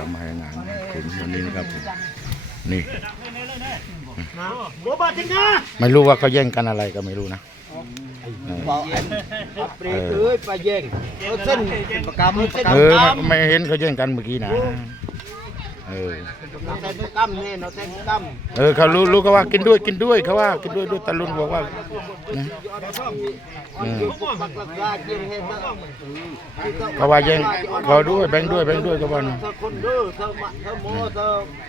ครับมาให้งานคุณวันนี้นะครับผมนี่โบบาจิงนะไม่รู้ว่าเขาแย่งกันอะไรก็ไม่รู้นะบอกอันเปรตเอ้ยไปแย่งเอาเส้นประกำเส้นเออประไม่กำไม่เห็นเขาแย่งกันเมื่อกี้นะ เออเอาเส้นประกำเนี่ยเอาเส้นประกเออเขารู้รู้เขาว่ากินด้วยกินด้วยเขาว่ากินด้วยด้วยตาลุนบอกว่านะำอันอเขาว่าแย่งเขาด้วยแบ่งด้วยแบ่งด้วยเขาว่านะเธอคนเด้อเธอมะเธอโมเธอ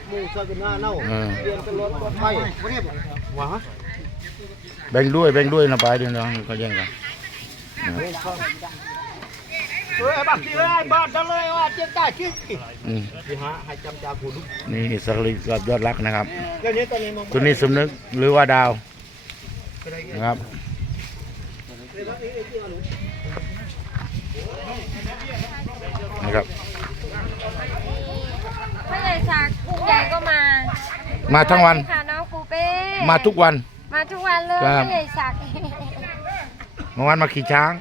มูเธอกันหน้าเน่าเออเปลี่ยนกันรถปลอดภัยว้าแบ่งด้วยแบ่งด้วยนะไปเดี๋ยวน้องเขาแย่งกัน เอ้ยบ้านดังเลยว่าเจียงใต้ขี้อืมที่หาให้จำจากคุณนี่สักลิกับยอดรักนะครับเดี๋ยวนี้ตอนนี้มองตัวนี้สมนึกหรือว่าดาวนะครับนะครับไม่ใหญ่สักกุ้งใหญ่ก็มา มาทั้งวัน ค่ะน้องปูเป้ มาทุกวัน มาทุกวันเลยครับไม่ใหญ่สักเมื่อวานมาขี่ช้าง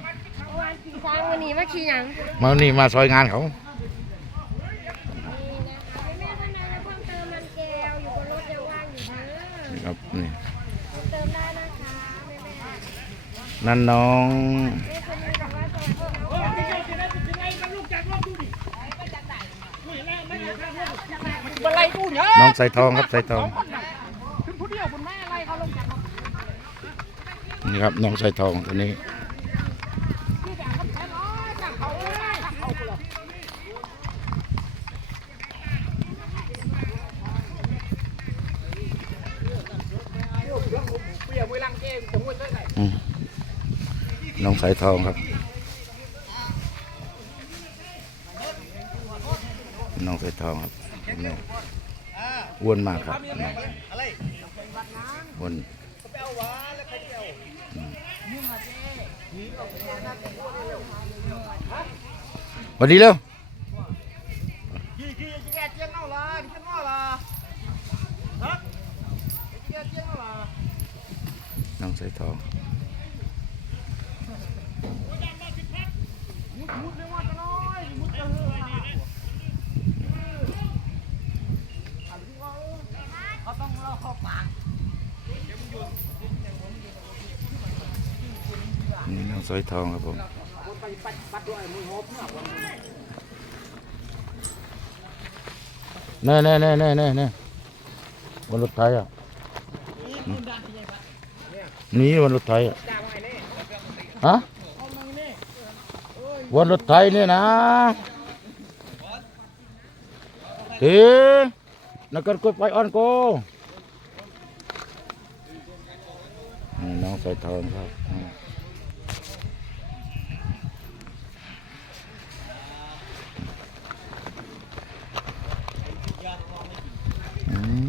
วันนี้มาขี่หยังมานี่มาซอยงานเขานี่นะคะแม่ท่านใดจะเพิ่มเติมมันแก้วอยู่บนรถยังว่างอยู่เด้อนี่ครับนี่เพิ่มเติมได้นะคะแม่แม่นั่นน้องแม่คนนี้บอกว่าจะเพิ่มน้องน้องใส่ทองครับใส่ทองนี่ครับน้องใส่ทองตัวนี้อืม น้องสายทองครับ น้องสายทองครับแม่อ้วนมากครับอ้วนวันดีเร็วน้องสายทอง มุดเลยว่าจะน้อยมุดจะเหือเขาต้องเล่าเข้าปาก นี่น้องใส่ทองครับผมแน่แน่แน่แน่แน่แน่บนรถไถอะนี่บนรถไถอะฮะบนรถไถนี่ยนะเฮ้นักการกดไปอ่อนโกนี่น้องใส่ทองครับอืม อืม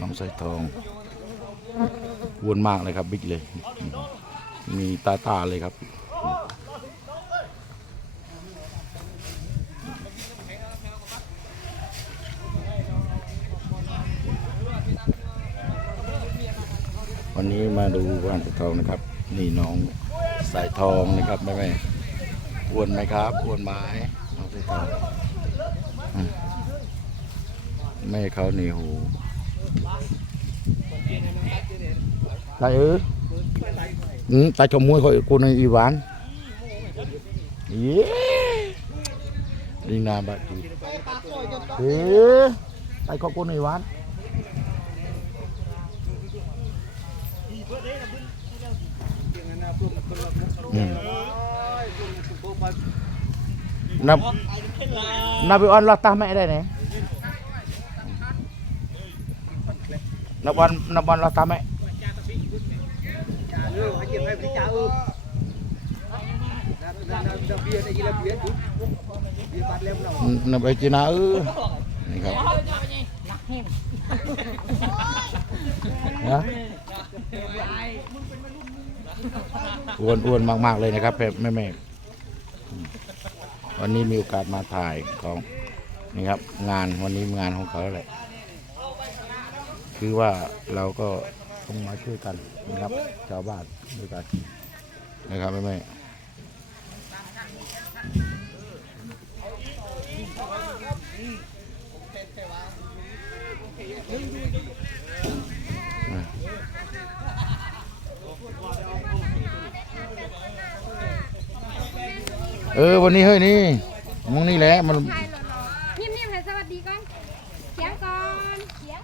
น้องใส่ทองวนมากเลยครับบิ๊กเลย มีตาตาเลยครับวันนี้มาดูว่านสายทองนะครับ นี่น้องสายทองนะครับแม่แม่อ้วนไหมครับอ้วนไหม้น้องสายทองแม่เขานี่โห ตายเอออืมตายชมมวยเขากูในอีหวานเย้ดีนาบัดดีเฮ้ตายเขากูในอีหวานอืมนับนับไปออนลอตตาไม่ได้เนี่ยนับวันนับวันลอตตาไม่เออให้เจียงให้พี่จ่าเออดับเบียร์ไอ้ยี่ละเบียร์ดูเบียร์ปัดเล็บเรานับไปจีนาเออนี่ครับนะอ้วนอ้วนมากๆเลยนะครับแม่แม่อืมวันนี้มีโอกาสมาถ่ายของนี่ครับ งานวันนี้งานของเขาแหละ คือว่าเราก็ต้องมาช่วยกันนะครับ ชาวบ้านด้วยกันนะครับแม่แม่เออวันนี้เฮ้ยนี่มองนี่แหละมัน ถ่ายหล่อๆนิ่มๆให้สวัสดีก่อนเสียงก่อนเสียง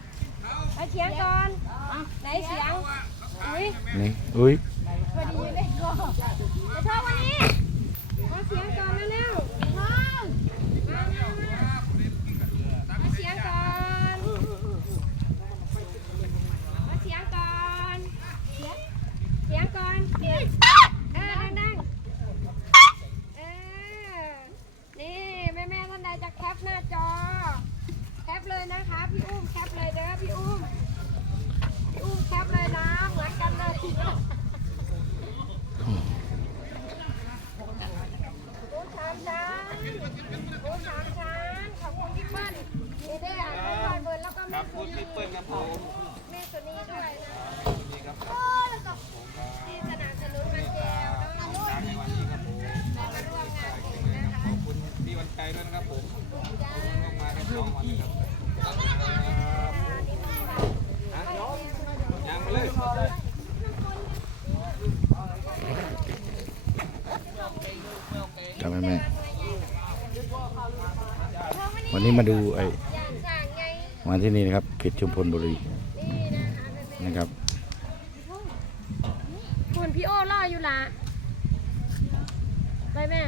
เอาเสียงก่อนไหนเสียงอุ้ย นี่อุ้ย สวัสดีเลยก่อนไปชอบวันนี้มาเสียงก่อนเร็วๆมามามามาเสียงก่อนมาเสียงก่อนเสียงเสียงก่อนเสียงเออดังๆ เออ นี่แม่แม่ๆท่านใดจะแคปหน้าจอ แคปเลยนะคะ พี่อุ้มแคปเลยเด้อพี่อุ้ม พี่อุ้มแคปเลยนะ เหมือนกันเลยหมูสามชั้น หมูสามชั้นขอบคุณพี่เปิ้ลนี่ได้อ่านไม่ลอยเบิร์นแล้วก็แม่สุนีเปิ้ลครับผมแม่สุนีด้วยนะโอ้แล้วก็ที่สนับสนุนมันแก้วนาะได้มาร่วมงานอีกนะคะพี่วันใจด้วยนะครับผมจ้า ต้องมากันสองวันนะครับยังมาเลย จำแม่แม่ วันนี้มาดูไอ้อย่างสร้างไงมาที่นี่นะครับเขตชุมพลบุรีนี่นะคะแม่นะครับๆคุณพี่โอ้รออยู่ละไปแม่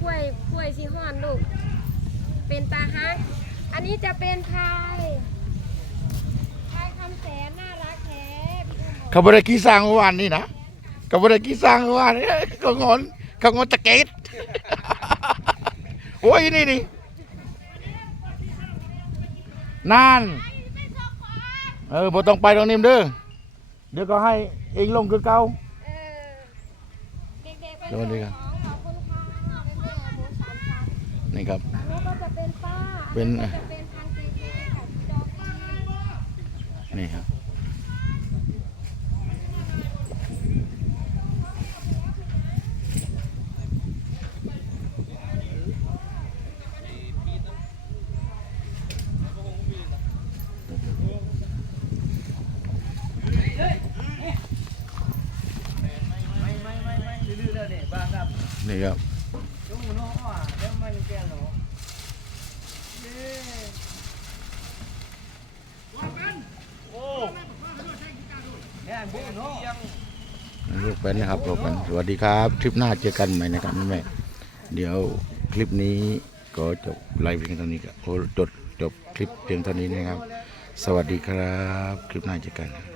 กล้วยกล้วยสีห้อนลูก เป็นตาฮักอันนี้จะเป็นพายพายคำแสนน่ารักแท้พี่อุ้มบอกเขาบริกีสร้างเมื่อวานนี่นะเขาบริกีสร้างเมื่อวานนี่เขางอนเขางอนตะเกีดโอ้ยนี่นี่ นั่น เออบ่ต้องไปตรงนี้เด้อเดี๋ยวก็ให้เองลงคือเก่าเออเด็กๆไปสวัสดีครับของขอบคุณค่ะแม่แม่หมูสามชั้นนี่ครับแล้วก็จะเป็นป้าเป็นอัก็จะเป็นพันเจเจกับจอกี้นี่ครับ ไม่ไม่ไม่ไม่ลื้อๆเลยเนี่ยบ้าครับ นี่ครับ ยกมือน้องอะเดี๋ยวมันแก้วหนูเย้โอ้เนี่ยบุ้ งเนาะลูกเป็นนะครับลูกเป็นสวัสดีครับคลิปหน้าเจอกันใหม่นะครับแม่แม่เดี๋ยวคลิปนี้ก็จบไลฟ์เพียงเท่านี้ครับโอ้จบจบคลิปเพียงเท่านี้นะครับ สวัสดีครับ คลิปหน้าเจอกัน